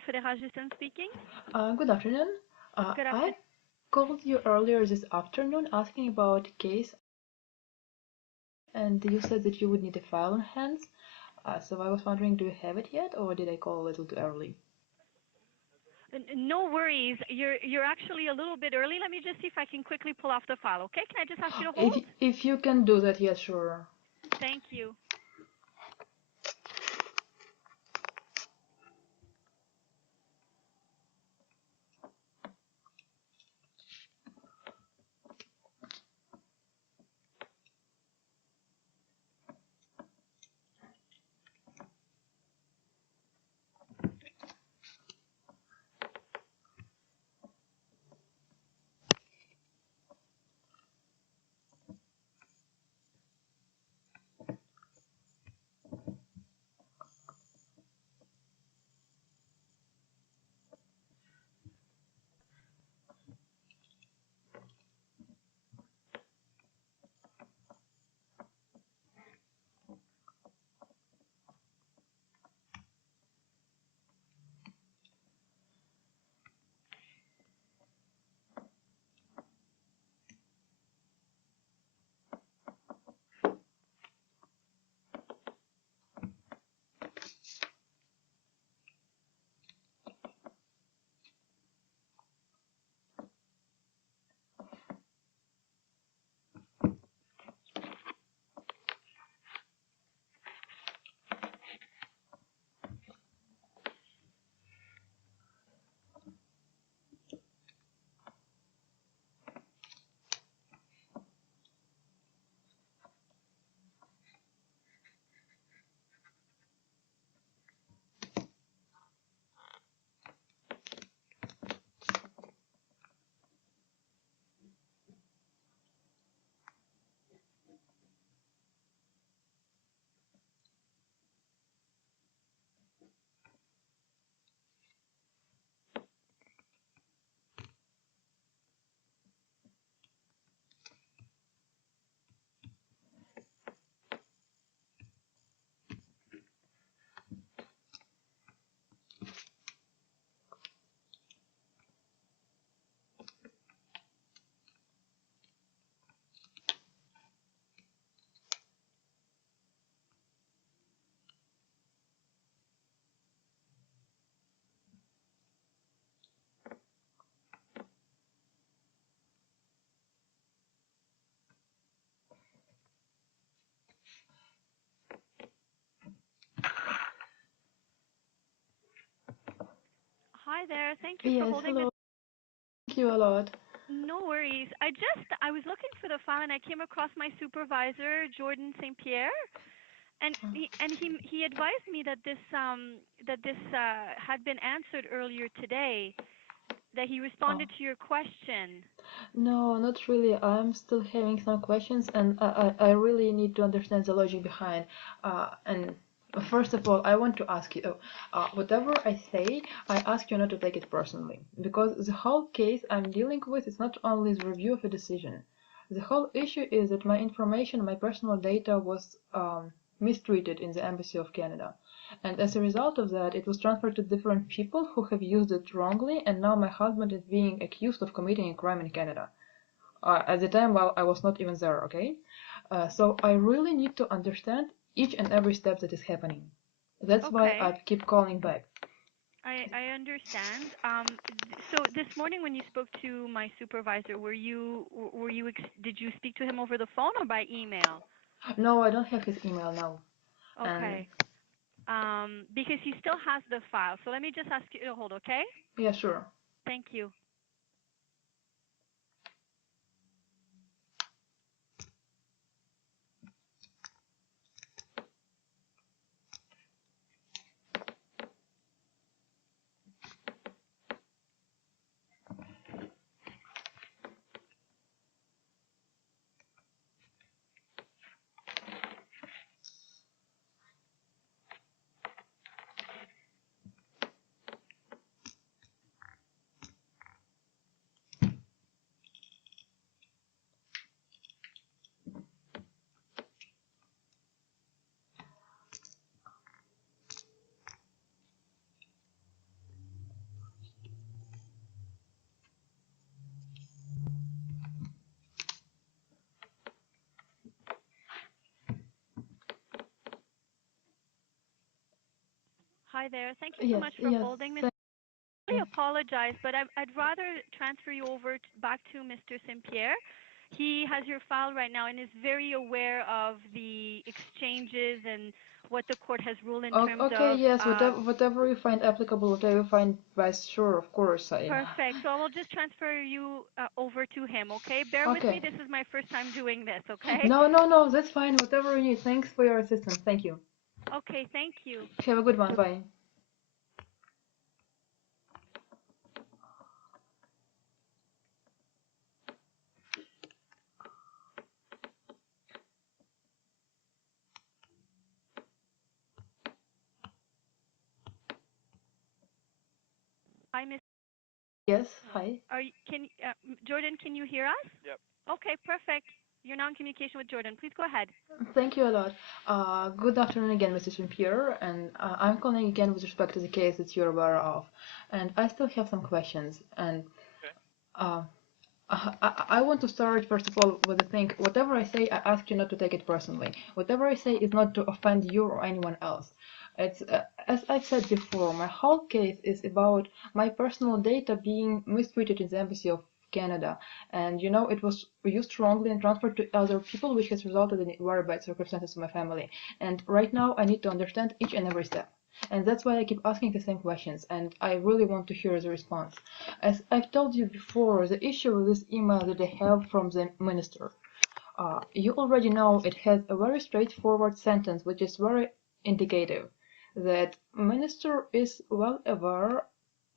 Federal Justin speaking. Good afternoon. Good I afternoon. called you earlier this afternoon asking about case, and you said that you would need a file on hands. So I was wondering, do you have it yet, or did I call a little too early? No worries. You're actually a little bit early. Let me just see if I can quickly pull off the file, okay? Can I just ask you to If hold? if you can do that, yes, sure. Thank you. Hi there. Thank you for Yes, holding, Miss. hello. Thank you a lot. No worries. I was looking for the file and I came across my supervisor, Jordan St. Pierre, and he advised me that this had been answered earlier today, that he Oh, responded to your question. no, not really. I'm still having some questions, and I really need to understand the logic behind. And first of all, I want to ask you, whatever I say, I ask you not to take it personally, because the whole case I'm dealing with is not only the review of a decision. The whole issue is that my information, my personal data was mistreated in the Embassy of Canada. And as a result of that, it was transferred to different people who have used it wrongly, and now my husband is being accused of committing a crime in Canada. At the time, while I was not even there, okay? So I really need to understand each and every step that is happening. That's why Okay. I keep calling back. I understand. So this morning when you spoke to my supervisor, did you speak to him over the phone or by email? No, I don't have his email now. And Okay. Because he still has the file. So let me just ask you to hold, okay? yeah, sure. Thank you. Hi there. Thank you so Yes, much for yes. holding, Miss. Thank I really you. apologize, but I'd rather transfer you over back to Mr. St. Pierre. He has your file right now and is very aware of the exchanges and what the court has ruled in terms Okay, of. yes, whatever you find applicable, whatever you find best, sure, of course. I. Perfect. So I will just transfer you over to him, okay? Bear with me. Okay. This is my first time doing this, okay? No, no, no, that's fine. Whatever you need. Thanks for your assistance. Thank you. Okay, thank you. Have a good one. Bye. Hi, Miss. Yes, hi. Jordan, can you hear us? Yep. Okay, perfect. You're now in communication with Jordan. Please go ahead. Thank you a lot. Good afternoon again, Mr. St. and I'm calling again with respect to the case that you're aware of. And I still have some questions. And Okay. uh, I want to start, first of all, with the thing, whatever I say, I ask you not to take it personally. Whatever I say is not to offend you or anyone else. It's, as I said before, my whole case is about my personal data being mistreated in the Embassy of Canada. And, you know, it was used wrongly and transferred to other people, which has resulted in very bad circumstances for my family. And right now, I need to understand each and every step. And that's why I keep asking the same questions, and I really want to hear the response. As I've told you before, the issue with this email that I have from the minister, you already know it has a very straightforward sentence, which is very indicative that minister is well aware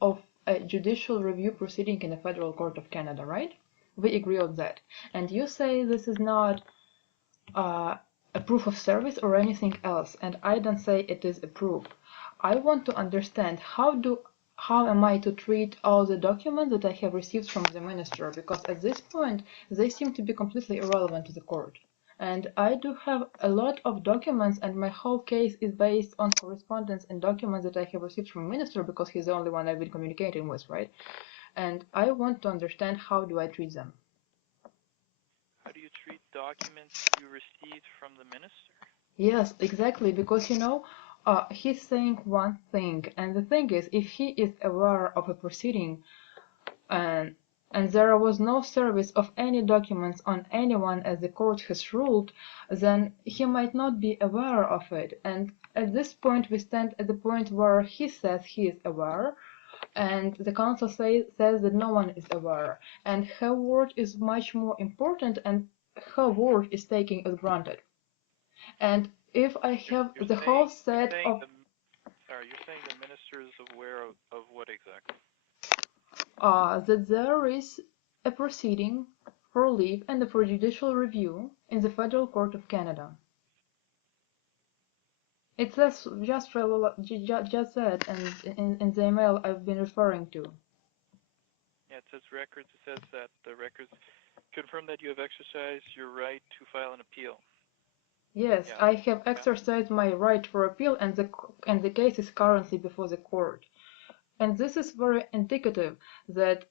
of a judicial review proceeding in the Federal Court of Canada, right? We agree on that. And you say this is not uh, a proof of service or anything else, and I don't say it is a proof. I want to understand how am I to treat all the documents that I have received from the minister, because at this point they seem to be completely irrelevant to the court. And I do have a lot of documents, and my whole case is based on correspondence and documents that I have received from the minister, because he's the only one I've been communicating with, right? And I want to understand how do I treat them. How do you treat documents you received from the minister? Yes, exactly, because you know, he's saying one thing, and the thing is, if he is aware of a proceeding and there was no service of any documents on anyone as the court has ruled, then he might not be aware of it. And at this point, we stand at the point where he says he is aware, and the council says that no one is aware, and her word is much more important, and her word is taken as granted. And if I have You're the saying whole set of you're saying the minister is aware of what exactly? that there is a proceeding for leave and for judicial review in the Federal Court of Canada. It says just that, and in the email I've been referring to. Yeah, it says records. It says that the records confirm that you have exercised your right to file an appeal. Yes, Yeah. I have Yeah. exercised my right for appeal, and the case is currently before the court. And this is very indicative that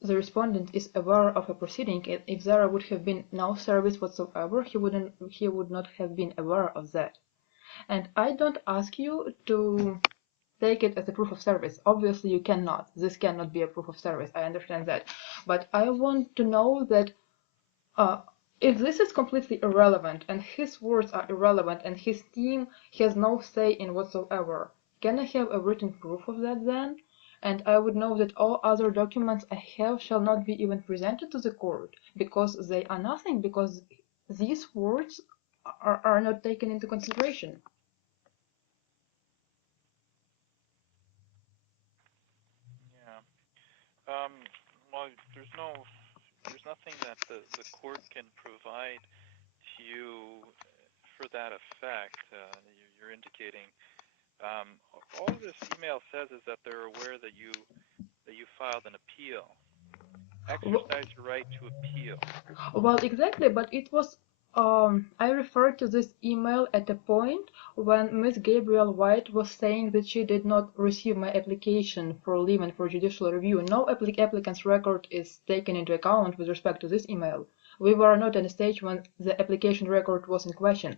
the respondent is aware of a proceeding. If there would have been no service whatsoever, he would not have been aware of that. And I don't ask you to take it as a proof of service. Obviously, you cannot. This cannot be a proof of service. I understand that. But I want to know that uh, if this is completely irrelevant and his words are irrelevant and his team has no say in whatsoever, can I have a written proof of that then? And I would know that all other documents I have shall not be even presented to the court because they are nothing, because these words are not taken into consideration. Yeah. Well, there's nothing that the court can provide to you for that effect. You're indicating. All this email says is that they're aware that you filed an appeal. Exercise your right to appeal. Well, exactly, but it was I referred to this email at a point when Miss Gabrielle White was saying that she did not receive my application for leave and for judicial review. No applicant's record is taken into account with respect to this email. We were not at a stage when the application record was in question.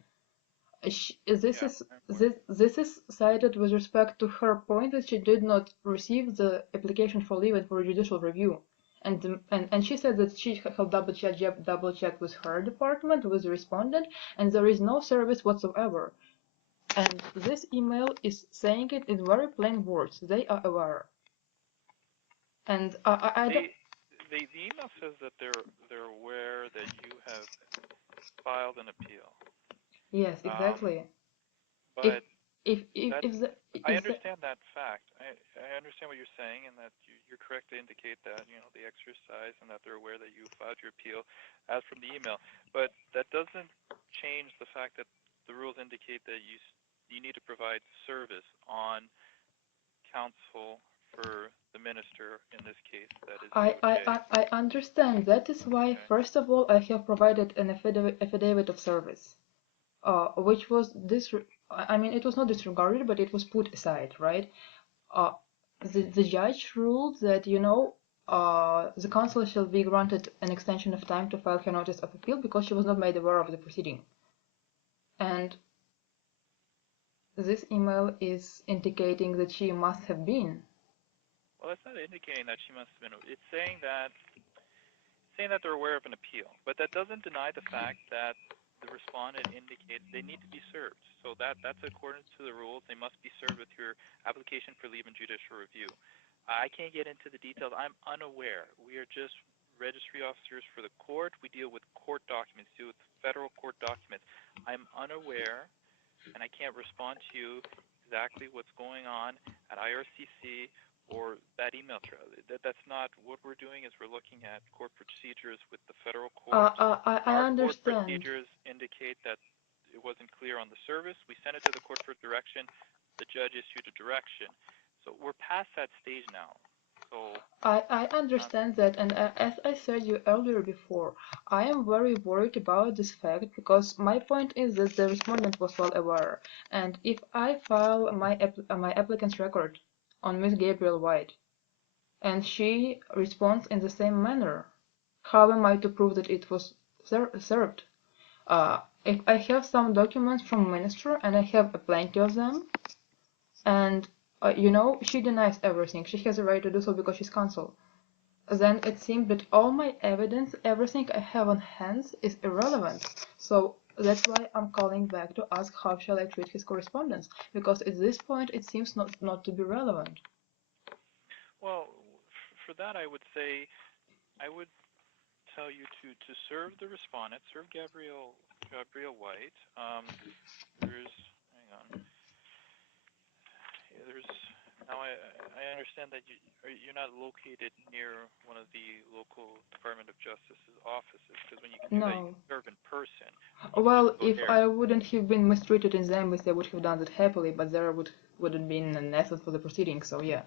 This Yeah, is I'm aware. this is cited with respect to her point that she did not receive the application for leave for judicial review, and she said that she have double checked with her department with the respondent, and there is no service whatsoever. And this email is saying it in very plain words. They are aware, and I don't. They, the email says that they're aware that you have filed an appeal. Yes, Um, exactly. If but if that's if the I if the understand that fact. I understand what you're saying, and that you're correct to indicate that the exercise and that they're aware that you filed your appeal, as from the email. But that doesn't change the fact that the rules indicate that you need to provide service on counsel for the minister in this case, that is DOJ. I understand. That is why, Okay. first of all, I have provided an affidavit of service, which was I mean, it was not disregarded, but it was put aside, right? Uh, the judge ruled that, the counsel shall be granted an extension of time to file her notice of appeal because she was not made aware of the proceeding. And this email is indicating that she must have been. Well, that's not indicating that she must have been. It's saying that they're aware of an appeal, but that doesn't deny the fact that the respondent indicated they need to be served. So that's according to the rules. They must be served with your application for leave and judicial review. I can't get into the details. I'm unaware. We are just registry officers for the court. We deal with court documents, deal with federal court documents. I'm unaware, and I can't respond to you exactly what's going on at IRCC or that email trail. That's not what we're doing. Is we're looking at court procedures with the federal court. I Our court understand. procedures indicate that it wasn't clear on the service. We sent it to the court for direction. The judge issued a direction. So we're past that stage now. So I understand that, and as I said you earlier before, I am very worried about this fact because my point is that the respondent was well aware, and if I file my applicant's record on Miss Gabriel White, and she responds in the same manner, how am I to prove that it was served? If I have some documents from minister, and I have plenty of them, and she denies everything. She has a right to do so because she's counsel. Then it seems that all my evidence, everything I have on hands, is irrelevant. So that's why I'm calling back to ask how shall I treat his correspondence, because at this point it seems not to be relevant. well, for that I would say I would tell you to serve the respondent, serve Gabrielle White. There's hang on. Yeah, there's now I understand that you're not located near one of the local Department of Justice's offices, because when you can do that you No. can serve in person. You can just Well, go if there. I wouldn't have been mistreated in the embassy, I would have done that happily, but there wouldn't been an effort for the proceeding, so yeah.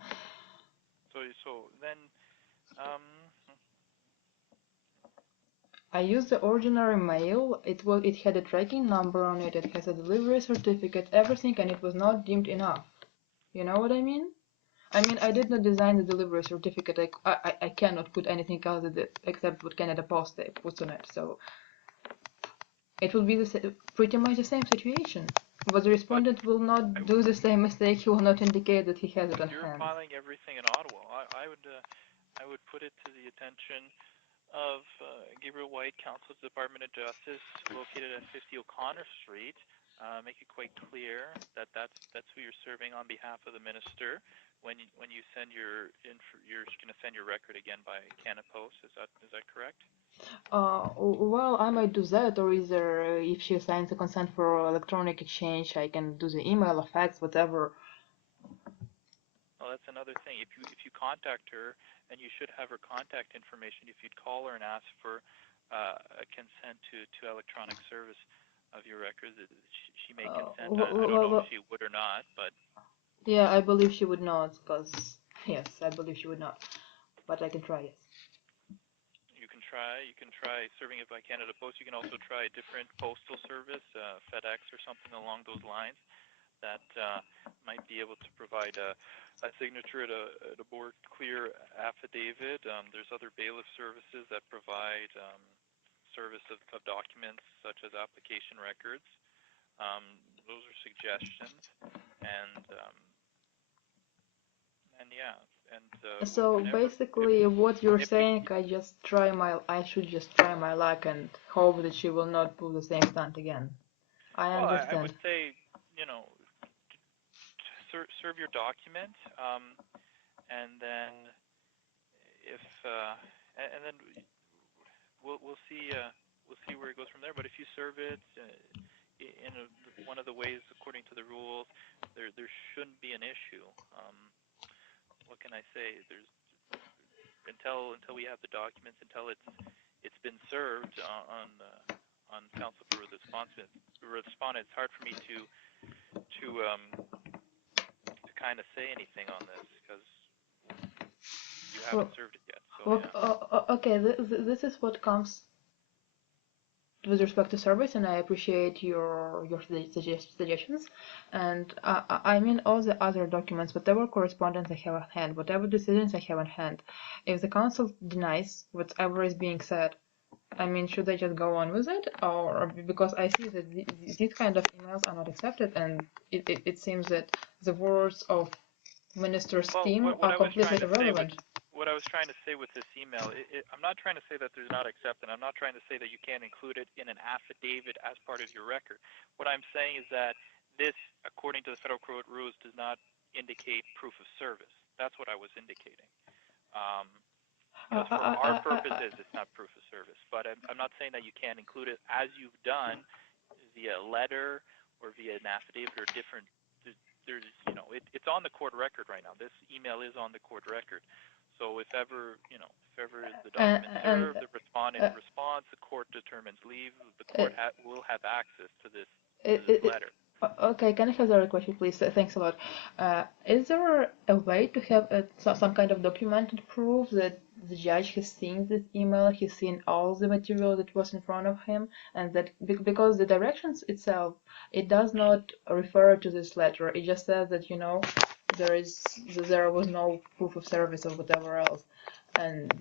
So then um I used the ordinary mail. It had a tracking number on it. It has a delivery certificate, everything, and it was not deemed enough. You know what I mean? I mean, I did not design the delivery certificate. I cannot put anything else except what Canada Post puts on it. So it will be pretty much the same situation. But the but respondent will I, not do the same mistake. He will not indicate that he has it but on you're hand. filing everything in Ottawa. I would put it to the attention of Gabriel White, Council's Department of Justice, located at 50 O'Connor Street. Make it quite clear that that's who you're serving on behalf of the minister. When you send you're going to send your record again by Canada Post. Is that correct? Well, I might do that, or either if she signs a consent for electronic exchange, I can do the email or fax, whatever. Well, that's another thing. If you contact her, and you should have her contact information, if you'd call her and ask for a consent to electronic service of your records, she may consent. I don't know if Well, she would or not, but yeah, I believe she would not, because, yes, I believe she would not. But I can try, yes. you can try. You can try serving it by Canada Post. You can also try a different postal service, FedEx or something along those lines, that might be able to provide a signature at a more clear affidavit. There's other bailiff services that provide service of documents such as application records. Those are suggestions, and yeah, and So whenever basically, what you're if we saying, I should just try my luck and hope that she will not pull the same stunt again. I well, I understand. would say, you know, serve your document, and then if and then we'll see where it goes from there. But if you serve it in one of the ways according to the rules, there shouldn't be an issue. What can I say? There's until we have the documents, until it's been served on counsel for the respondent. It's hard for me to kind of say anything on this because you haven't Well, served it yet. So well, yeah. okay, this is what comes with respect to service, and I appreciate your suggestions. And I mean all the other documents, whatever correspondence I have at hand, whatever decisions I have at hand. If the council denies whatever is being said, I mean, should I just go on with it, or because I see that these kind of emails are not accepted, and it seems that the words of Minister's Well, team what are I was completely trying to say irrelevant. with this email, I'm not trying to say that there's not acceptance. I'm not trying to say that you can't include it in an affidavit as part of your record. What I'm saying is that this, according to the federal court rules, does not indicate proof of service. That's what I was indicating. Um, because for our purposes, it's not proof of service. But I'm not saying that you can't include it as you've done via letter or via an affidavit or different. There's, it's on the court record right now. This email is on the court record. So if ever, if ever the document And served, the respondent uh, responds, the court determines leave, the court will have access to it, this it, letter. okay, can I have the other question, please? Thanks a lot. Is there a way to have some kind of documented proof that the judge has seen this email, he's seen all the material that was in front of him, and that because the directions itself, it does not refer to this letter. It just says that there was no proof of service or whatever else. And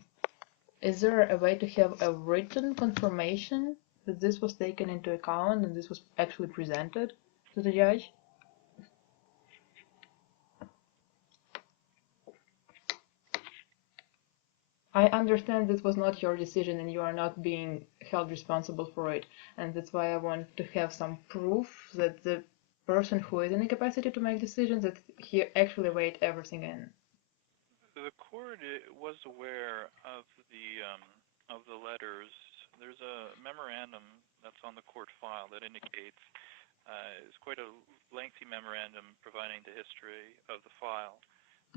is there a way to have a written confirmation that this was taken into account and this was actually presented to the judge? I understand this was not your decision and you are not being held responsible for it, and that's why I want to have some proof that the person who is in the capacity to make decisions, that he actually weighed everything in. The court was aware of the letters. There's a memorandum that's on the court file that indicates it's quite a lengthy memorandum providing the history of the file,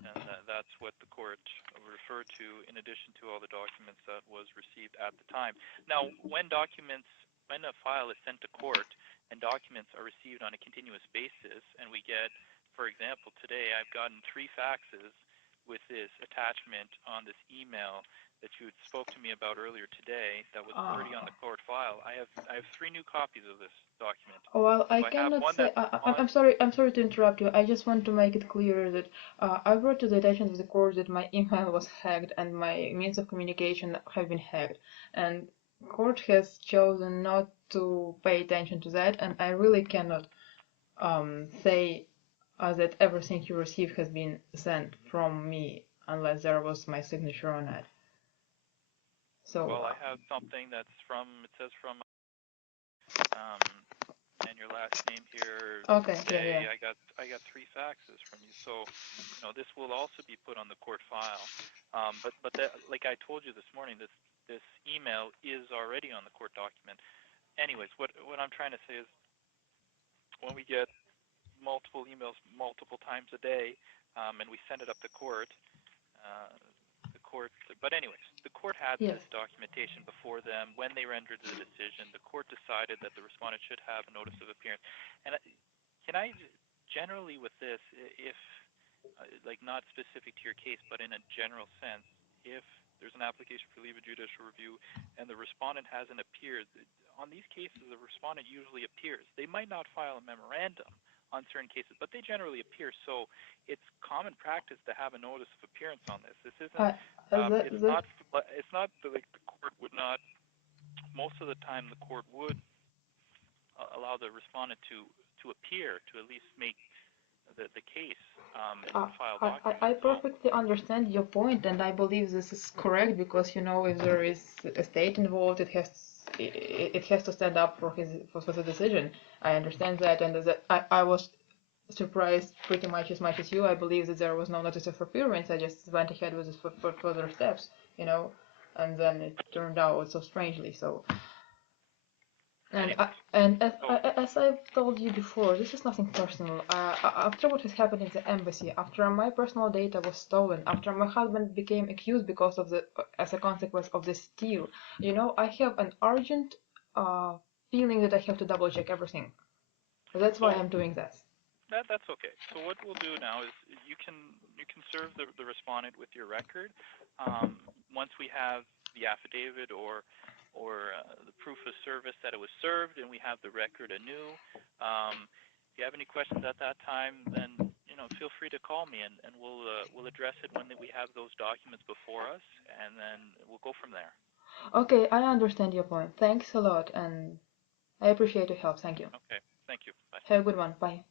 and that's what the court referred to in addition to all the documents that was received at the time. Now, when a file is sent to court and documents are received on a continuous basis, and we get, for example, today I've gotten 3 faxes with this attachment on this email that you had spoke to me about earlier today that was already on the court file. I have 3 new copies of this document. Well, I So I have cannot one say. that's on. I'm sorry to interrupt you. I just want to make it clear that I brought to the attention of the court that my email was hacked and my means of communication have been hacked, and court has chosen not to pay attention to that, and I really cannot say that everything you receive has been sent from me unless there was my signature on it. So, Well, I have something that's it says from, um, and your last name here okay, yeah. today. I got 3 faxes from you. So, this will also be put on the court file. But like I told you this morning, this email is already on the court document. Anyways, what I'm trying to say is when we get multiple emails multiple times a day, and we send it up to court, uh, the court. But anyways, the court had Yes. this documentation before them when they rendered the decision. The court decided that the respondent should have a notice of appearance. And can I generally with this, if like not specific to your case, but in a general sense, if there's an application for leave of judicial review and the respondent hasn't appeared, on these cases the respondent usually appears. They might not file a memorandum on certain cases, but they generally appear. So it's common practice to have a notice of appearance on this. This isn't. I, that, It's that not. It's not like the court would not. Most of the time, the court would allow the respondent to appear, to at least make the case Uh, and file I documents. So, perfectly understand your point, and I believe this is correct because if there is a state involved, it has to stand up for for the decision. I understand that, and that I was surprised pretty much as you. I believe that there was no notice of appearance. I just went ahead with it for further steps, and then it turned out so strangely. So and anyways, so as I've told you before, this is nothing personal. After what has happened in the embassy, after my personal data was stolen, after my husband became accused because of as a consequence of this deal, I have an urgent feeling that I have to double check everything. That's why so I'm doing that. that's okay. So what we'll do now is you can serve the respondent with your record. Once we have the affidavit or the proof of service that it was served, and we have the record anew. If you have any questions at that time, then feel free to call me, and we'll address it when we have those documents before us, and then we'll go from there. Okay, I understand your point. Thanks a lot, and I appreciate your help. Thank you. Okay. Thank you. Bye. Have a good one. Bye.